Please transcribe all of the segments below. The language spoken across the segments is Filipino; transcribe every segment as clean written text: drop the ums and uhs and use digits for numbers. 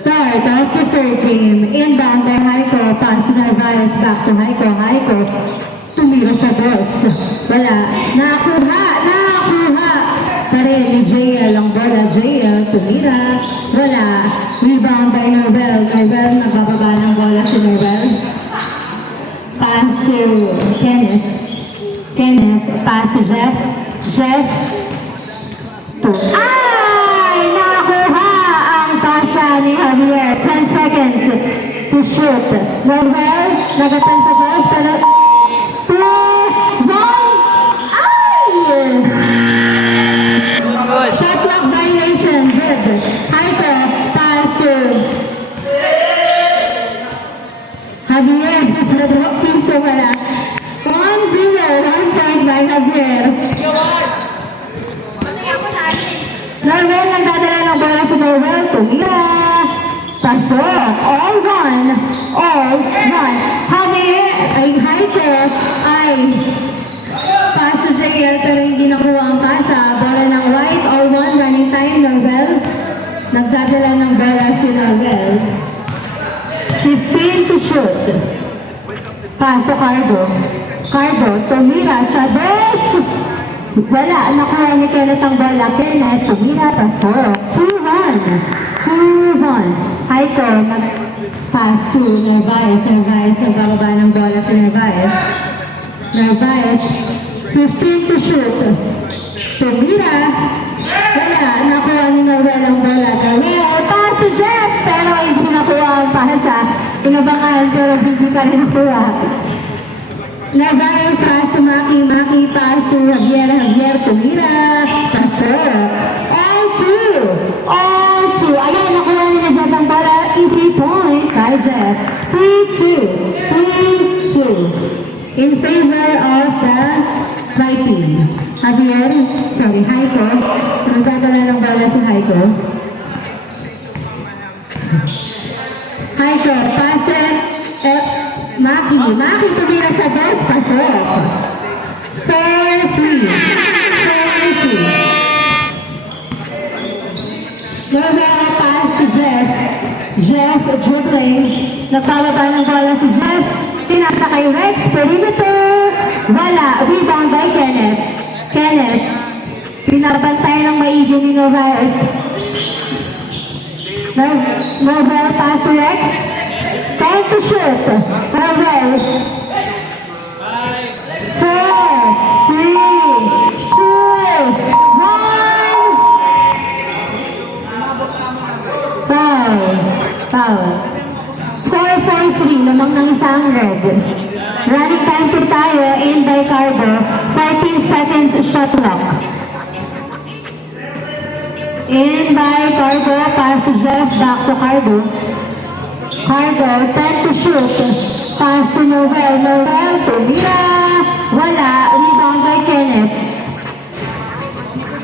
Start of the third game. Inbound by Heiko. Pass to Narvaez. Back to Heiko. Heiko. Tumira sa dos. Wala. Nakuha. Pa rin ni JL ang bola. JL. Tumira. Wala. Rebound by Norvel. Norvel. Nagbababa ng bola si Norvel. Pass to Kenneth. Kenneth. Pass to Jeff. Jeff. Ay! Nakuha ang pasa ni Javier. 10 seconds to shoot. Norvel. Nagatan sa boss. Pero 2, 1. Ay! Shot clock violation. Good. Heiko. Pass to Javier. Sa drop piso wala. 1-0. 1 point by Javier. Norvel nagdadala ng bola sa Norvel. Tumira. Pasok. All one. Javier ay Heiko ay pass to JL pero hindi nakuha ang pasa. Bola ng white. All one. Running time. Norvel. Nagdadala ng bola si Norvel. 15 to shoot. Pass to Cardo. Cardo. Tumira sa dos. Wala. Nakuha ni Kenneth ang bola. Kenneth. Tumira. Pasok. 2-1. Heiko. Pass to Narvaez. Narvaez. Nagbababa ng bola si Narvaez. Narvaez. 15 to shoot. Tumira. Wala. Nakuha ni Norvel ang bola. Norvel. Pass to Jeff. Pero hindi nakuha ang pasa. Inabangan pero hindi pa rin nakuha. Narvaez pass to Maki. Maki pass to Javier. Javier. Tumira. Pasok. All two. Ayan. Nakuha ni na Jeff ang bola. Easy point kay Jeff. 3-2. In favor of the white team. Javier, sorry, Heiko. Nagdadala ng bola si Heiko. Heiko, pass to Maki. Maki tumira sa dos, pasok. 4-3. Norvel pass to Jeff. Jeff dribbling. Nagpalaba ng bola si Jeff. Pinasa kay Rex, perimeter. Wala. Rebound by Kenneth. Kenneth. Pinabantay ng maigi ni Norvaez. Norvel pass to Rex. Time to shoot. Norvel. 4, 3, 2, 1. Foul. Score 4-3, lamang ng isang red. Running time po tayo, in by Cardo. 14 seconds shot clock. In by Cardo, pass to Jeff, back to Cardo. Cardo, 10 to shoot. Pass to Norvel. Norvel, tumira. Wala, rebound by Kenneth.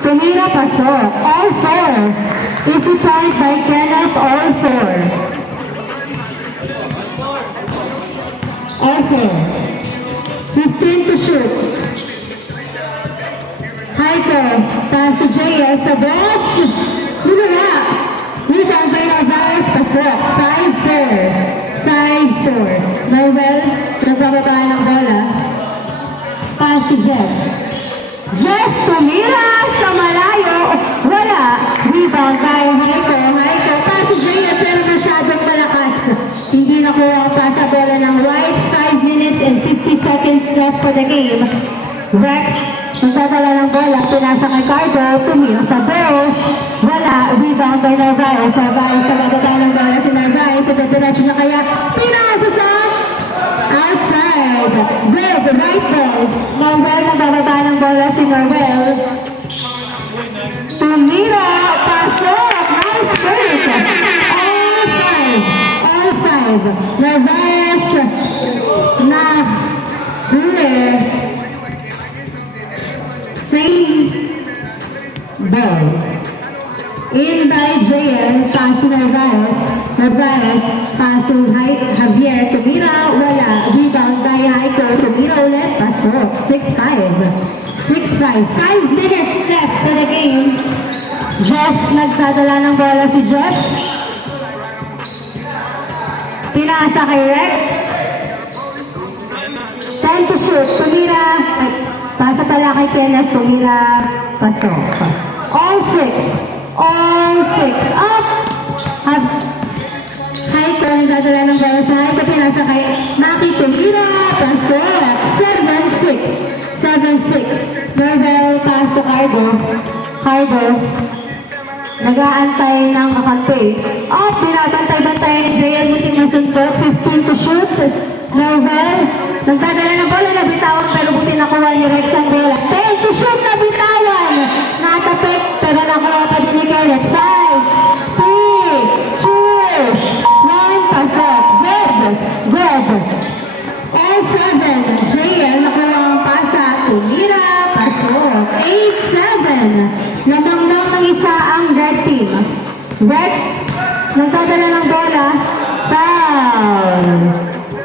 Tumira, pasok. All 4. Easy point by Kenneth, all 4. All 4. 15 to shoot. Heiko, pass to JL sa dos. Wala. Rebound by Narvaez, pasok. 5-4. Norvel, nagbababa ng bola. Pass to Jeff. Jeff, tumira sa malayo. Wala. Rebound by Heiko. Heiko, pass to JL pero masyadong malakas. Hindi nakuha ang pasa bola ng white. 5 minutes and 50 seconds left for the game. Rex, nagdadala ng bola. Pinasa kay Cardo. Tumira sa dos. Wala. Rebound by Narvaez. Narvaez, nagdadala ng bola si Narvaez. Sa diretso na kaya. Pinasa sa outside. Good. Right ball. Norvel, nagdadala ng bola si Norvel. Tumira. Pasok. Nice break. All 5. Narvaez na ruler. Same ball. In by JL, pass to Narvaez. Narvaez, pass to Javier. Tumira, wala. Rebound by Heiko. Tumira ulit, pasok. 6-5. 5 minutes left for the game. Jeff, nagdadala ng bola si Jeff. Pinasa kay Rex. 10 to shoot. Tumira. Ay, pasa pala kay Kenneth. Tumira. Pasok. All 6. All 6. Up. Haiko. Nagdadala ng bola sa Haiko. Pinasa kay Maki. Tumira. Pasok. 7-6. 7-6. Norvel. Pass to Cardo. Cardo. Nag-aantay ng kakampi. Oh, pinabantay-bantay ni Jayan Muting Masuntok. 15 to shoot. Norvel. Nagdadala ng bola. Nabitawan pero buti nakuha ni Rex ang bola. 10 to shoot. Nabitawan. Natapik pero nakuha pa din ni Kenneth. 5, 3, 2, 1. Pasok. Good. Good. L7. JL nakuha ang pasa. Tumira. Pasok. 8-7. Namang-nang ng isa ang red team. Rex, nagdadala ng bola. Foul.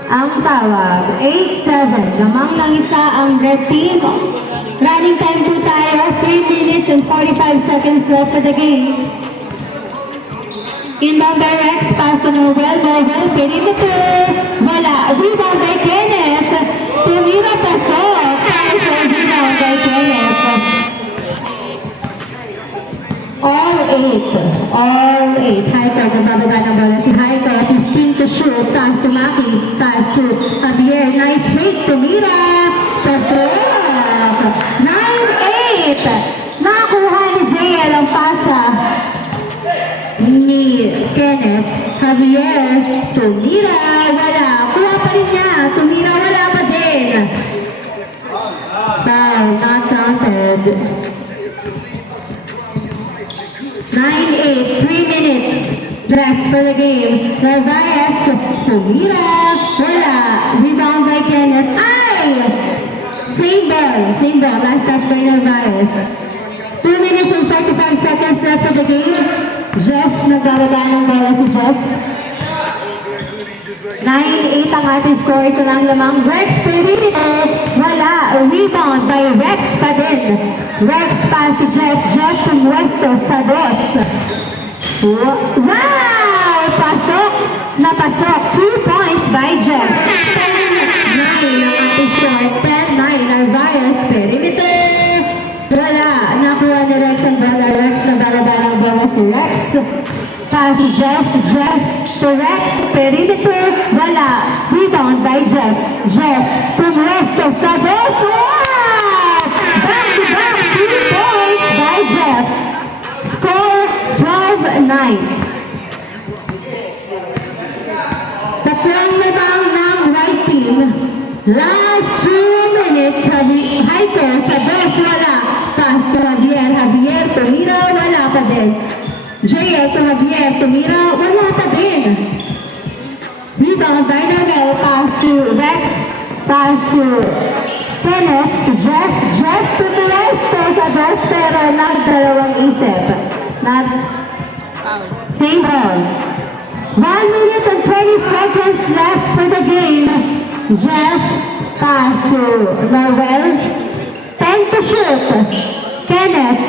Ang tawag. 8-7. Namang ng isa ang red team. Running time po tayo. 3 minutes and 45 seconds left for the game. Inbound by Rex. Pass to Noel. Noel, perimeter. Wala. Rebound by Kenneth. Tumira pasok. Rebound by Kenneth. All 8. All 8. Haiko, nagbababa ng bola si Haiko. 15 to shoot. Pass to Maki. Pass to Javier. Nice fake. Tumira. Pasok. 9-8. Nakakuha ni JL ang pasa ni Kenneth. Javier. Tumira. Wala. Kuha pa rin niya. Tumira. Wala pa din. Foul. Not counted. 9-8, 3 minutes left for the game. Narvaez, Tumira, wala. Rebound by Kenneth. Ay! Same ball. Last touch by Narvaez. 2 minutes and 35 seconds left for the game. Jeff, nagbababa ng bola si Jeff. 9-8 ang ating score. Isa lang lamang. Rex perimeter. Wala. Rebound by Rex pa din. Rex pass to Jeff. Jeff from Westo sa dos. Wow! Pasok. Napasok. 2 points by Jeff. 10-9 ang ating score. 10-9. Narvaez perimeter. Wala. Nakuha ni Rex ang bola. Rex nabalaba ng bola si Rex. Pass to Jeff. Jeff to Rex. Perimeter. Wala. Rebound by Jeff. Jeff from Westo sa dos. Wow! Back-to-back 2 points by Jeff. Score 12-9. Tatlong lamang ng right team. Last 2 minutes. Haiko sa dos. Wala. Pass to Javier. Javier. Tumira. Wala pa din. JL to Javier. Tumira. Wala pa din. Rebound by Noel. Pass to Rex. Pass to Kenneth. To Jeff. Jeff to Resto sa dos pero nagdalawang isip. Same ball. 1 minute and 20 seconds left for the game. Jeff. Pass to Noel. 10 to shoot. Kenneth.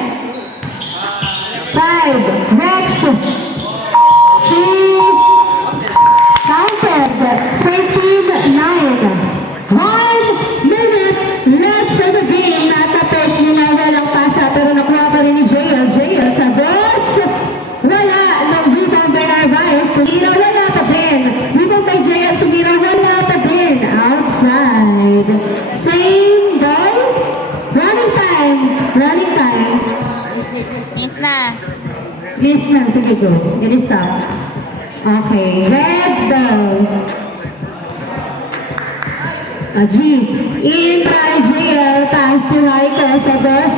5. Rex. 2. Counted. 13-9. 1 minute left for the game. Natapit ni Noel ang pasa pero nakuha pa rin ni JL. JL sa dos. Wala. Nang rebound by Narvaez. Tumira. Wala pa din. Rebound by JL. Tumira. Wala pa din. Outside. Same ball. Running time. Running time. Miss na. Miss na. Sige go. I-stop. Okay. Red ball. G. In by JL. Pass to Haiko sa dos.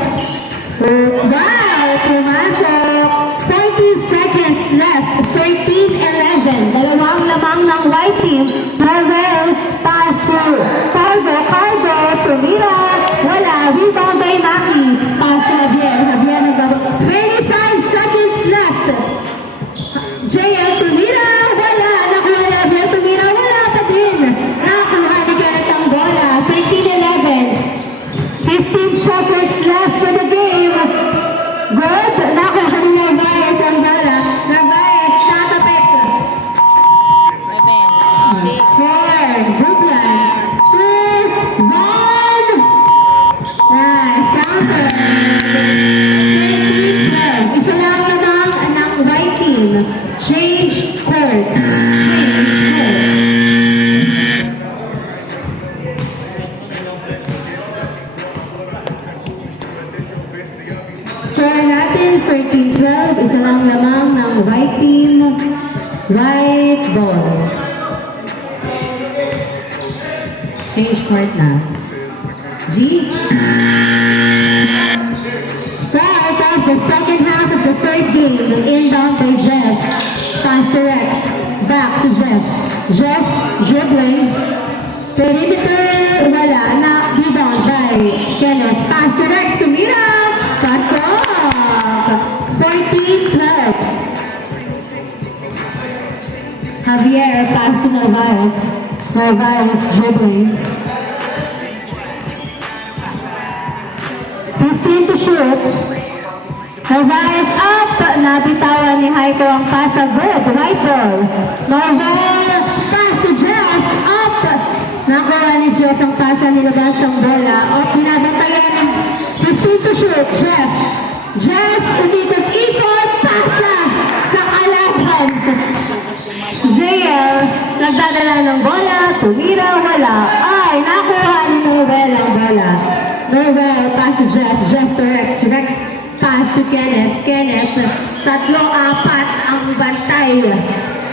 Wow! Pumasok. 40 seconds left. 13-11. Dalawang lamang ng white team. Marvel. Pass to Cardo. Cardo. Tumira. Wala. Rebound by Maki. Pass to Javier. Javier nagbaba. 25 seconds left. JL Tumira. Wala. Nakuha ni Javier Tumira. Wala pa din. Nakuha ni Kenneth ang bola. 13-11. 15 seconds left for the game. Good. Nakuha ni Narvaez ang bola. Narvaez, tatapit. 11. Change court. Change court. Score natin 13-12. Isa lang lamang ng white team. White ball. Change court na. G. Start of the second half of the third game. Inbound by Jeff. Pass to Rex. Back to Jeff. Jeff dribbling. Perimeter. Wala na. Rebound by Kenneth. Pass to Rex. Tumira. Pasok. 14-12. Javier. Pass to Narvaez. Narvaez dribbling. 15 to shoot. Narvaez up. Nabitawan ni Heiko ang pasa. Good. Right ball. Narvaez. Pass to Jeff. Up. Nakuha ni Jeff ang pasa. Nilabas ang bola. O, pinabatayan ng 15 to shoot. Jeff. Jeff. Umikot-ikot. Pasa. Sa kalaban. JL. Nagdadala ng bola. Tumira. Wala. Ay, nakuha ni Noel ang bola. Noel, pass to Jeff. Jeff to Rex. Rex, pass to Kenneth. Kenneth, 3-4 ang bantay.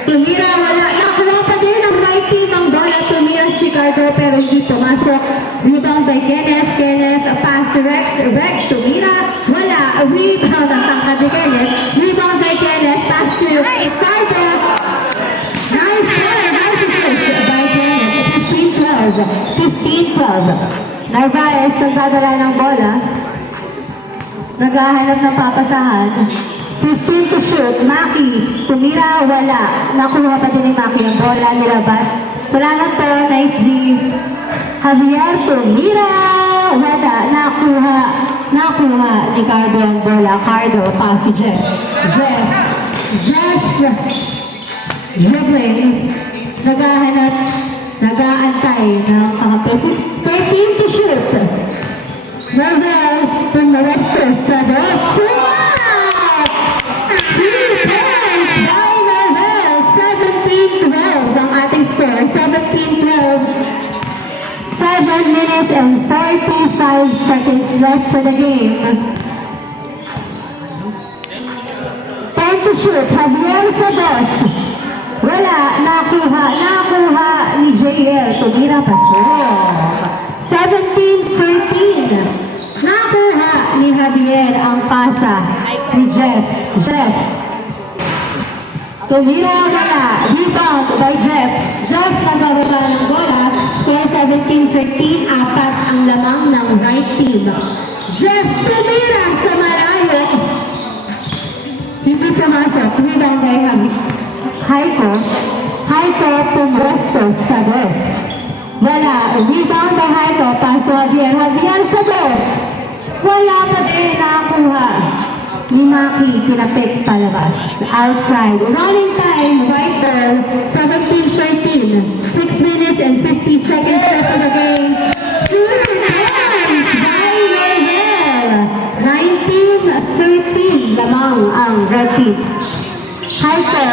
Tumira, wala. Nakuha pa din ang right team ang bola. Tumira si Cardo pero hindi pumasok. Rebound by Kenneth. Kenneth, pass to Rex. Rex, tumira. Wala. Rebound ang tangkad ni Kenneth. Rebound by Kenneth. Pass to Cardo. Nice play. Nice assist by Kenneth. 15-12. 15-12. Narvaez, nagdadala ng bola. Naghahanap ng papasahan. 15 to shoot. Maki, tumira, wala. Nakuha pa din ni Maki ang bola, nilabas. Salamat po, nice G. Javier, tumira, wala. Nakuha ni Cardo ang bola. Cardo, pass to Jeff. Jeff, dribbling. Nag-aantay ng kakampi. 13 to shoot. Novel Pumarestos sa dos. Two points by Novel. 17-12 ang ating score. 17-12. 7 minutes and 45 seconds left for the game. 10 to shoot. Javier sa dos. Wala, nakuha ni JL. Tumira pasok. 17-13. Nakuha ni Javier ang pasa ni Jeff. Tumira wala. Rebound by Jeff. Jeff nagbababa ng bola. Score 17-13. Apat ang lamang ng right team. Jeff tumira sa malayo. Hindi pumasok. Rebound by Heiko Pumarestos sa dos. Wala. Rebound by Heiko. Pass to Javier. Javier sa dos. Wala pa din nakuha. Ni Maki, pinapit palabas. Outside. Running time. Right ball. 17-13. 6 minutes and 50 seconds left of the game. 2 points by Noel. 19-13. Lamang ang red team. Heiko.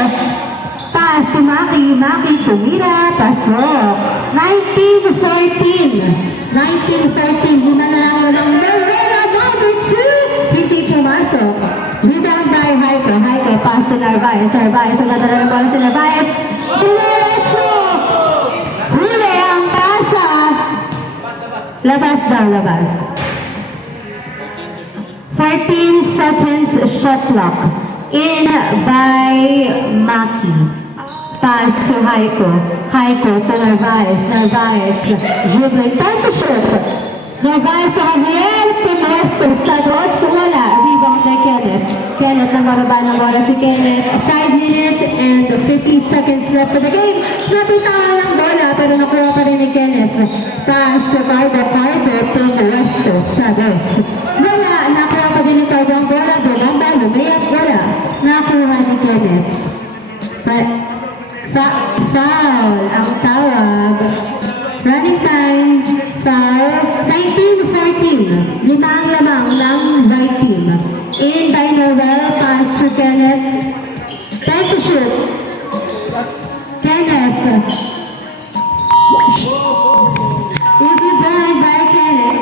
Pass to Maki. Maki tumira. Pasok. 19-14. 19-14. Lima na lang ng Noel. Number 2. Hindi pumasok. Rebound by Heiko. Heiko. Pass to Narvaez. Narvaez. Ang ganda ng bola si Narvaez. Diretso. Huli ang pasa. Labas daw. Labas. 14 seconds shot clock. In by Maki. Pass to Heiko. Heiko to Narvaez. Narvaez. Dribbling. Time to shoot. Narvaez to Javier. Pumarestos sa dos. Wala. Rebound by Kenneth. Kenneth nang bababa ng bola si Kenneth. 5 minutes and 50 seconds left for the game. Napitaan ang bola pero nakuha pa rin ni Kenneth. Pass to Cardo. Cardo. Pumarestos sa dos. Wala. Nakuha pa din ni Cardo ang bola. Bumamba. Lumayat. Wala. Nakuha ni Kenneth. Foul ang tawag. Running time. Foul. 19-14. Lima ang lamang ng right team. In by Noel. Pass to Kenneth. Time to shoot. Easy blind by Kenneth.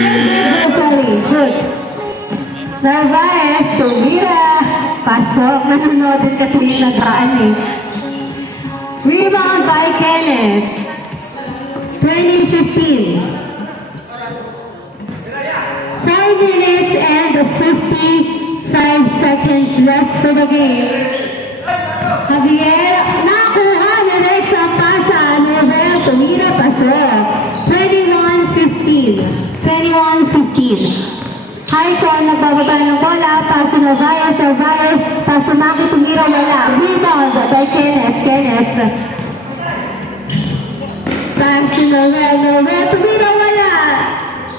Good, Charlie. Good. Narvaez, tumira. Pasok. Nanonood din ka tuwing nagaan eh. Rebound by Kenneth. 20-15. 5 minutes and 55 seconds left for the game. Javier, nakuha ni Rex ang pasa. Novel, tumira, pasok. 21-15. 21-15. Haikon, nagbababa ng bola. Pass to Narvaez, Narvaez. Pass to Maki, tumira, wala. Rebound by Kenneth, Kenneth. Pass to Novel, Novel, tumira, wala.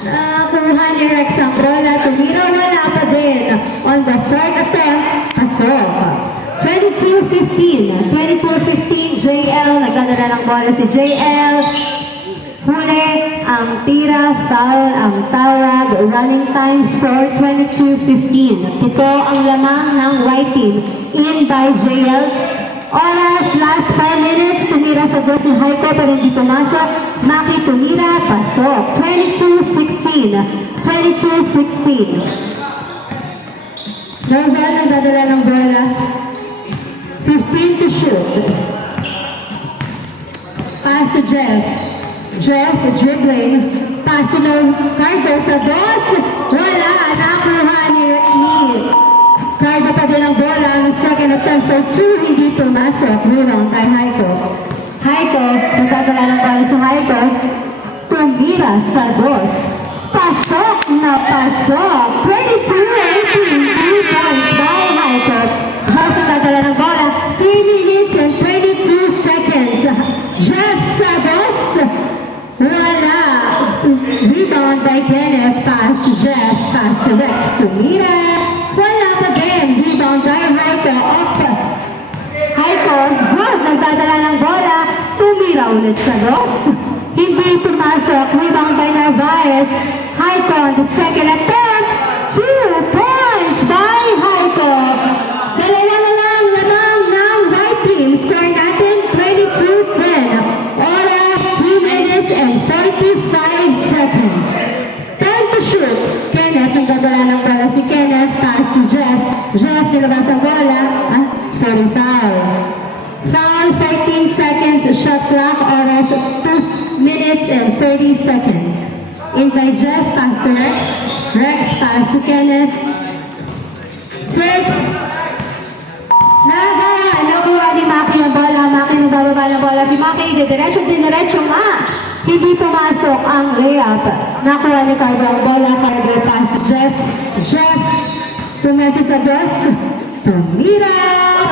Nakuha ni Rex ang bola. Tumira, wala pa din. On the fourth attempt, pasok. 22-15. 22-15, JL. Nagdadala ng bola si JL. Huli, ang tira, foul, ang tawag, running time score 22-15. Ito ang lamang ng white team. In by JL. Oras, last 5 minutes, tumira sa dos ng Haiko pero hindi pumasok. Maki tumira, pasok. 22-16. 22-16. Novel nagdadala ng bola. 15 to shoot. Pass to Jeff. Jeff dribbling. Pass to Cardo sa dos. Wala. Nakuha ni Cardo pa din ang bola. Ang second attempt for 2. Hindi pumasok. Rebound kay Haiko. Haiko. Nagdadala ng bola sa Haiko. Tumira sa dos. Pasok na pasok. 22-18. 2 points by Haiko. Jeff nagdadala ng bola. 3 minutes and 22 seconds. Jeff sa dos. Wala. Rebound by Kenneth. Pass to Jeff. Pass to Rex. Tumira. Wala pa din. Rebound by Haiko. Up. Haiko. Good. Nagdadala ng bola. Tumira ulit sa dos. Hindi pumasok. Rebound by Narvaez. Haiko on the second attempt. 2 points by Haiko. Dalawa na lang lamang ng right team. Score natin 22-10. Oras 2 minutes and 45 seconds. Time to shoot. Kenneth, nagdadala ng bola si Kenneth. Pass to Jeff. Jeff, nilabas ang bola. Sorry, foul. Foul, 15 seconds. Shot clock. Oras 2 minutes and 30 seconds. In by Jeff. Pass to Rex. Rex, pass to Kenneth. 6. Nakuha ni Maki ng bola. Maki nagbababa ng bola. Si Maki, diretso nga. Hindi pumasok ang layup. Nakuha ni Cardo ang bola. Cardo, pass to Jeff. Jeff, pumesa sa dos. Tumira.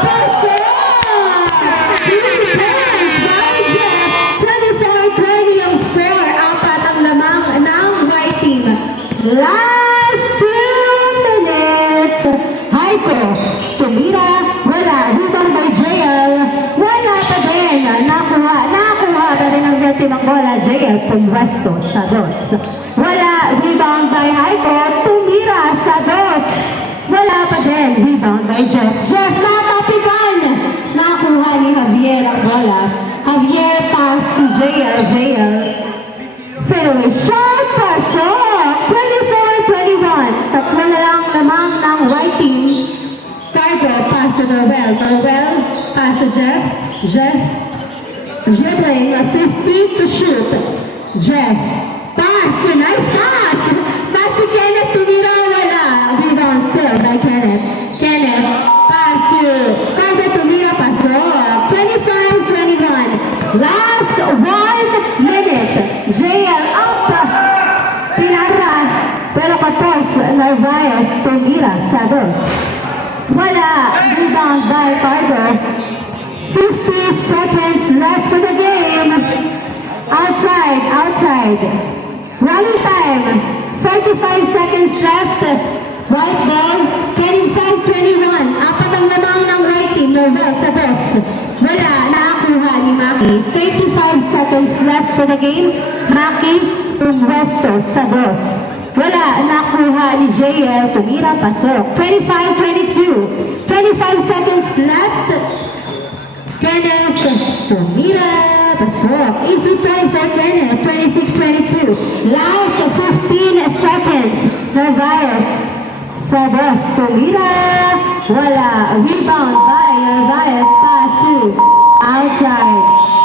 Pasok! 2 points by Jeff. 24-20 ang score. Apat ang lamang ng white team. Last 2 minutes. Haiko, tumira, wala. Rebound by JL. Wala pa din. Nakuha pa rin ang red team ang bola. JL, pumwesto sa dos. Wala. Rebound by Haiko. Tumira sa dos. Wala pa din. Rebound by Jeff. Jeff, natapikan. Nakuha ni Javier ang bola. Javier pass to JL. JL. Fairway shot. Pasok. 24-21. Tatlo na lang lamang ng white team. Cargo, pass to Noel. Noel, pass to Jeff. Jeff, dribbling, 15 to shoot. Jeff, pass to, nice pass. Pass to Kenneth, tumira, wala. Rebound still by Kenneth. Kenneth, pass to Cargo, tumira, pasok. 25-21. Last 1 minute. JL up. Pinasa. Pero kapos, Narvaez, tumira sa dos. Wala. Rebound by Cargo. 50 seconds left for the game. Outside. Running time. 45 seconds left. White ball. 25-21. Apat ang lamang ng right team. Novel sa dos. Wala. Nakakuha ni Maki. 35 seconds left for the game. Maki, Umwesto sa dos. Wala. Nakuha ni JL. Tumira, pasok. 25-22. 25 seconds left. pasok. Easy point for Kenneth, 26-22. Last 15 seconds. Narvaez. Sabas, tumira. Wala. Rebound by Narvaez. Pass to outside.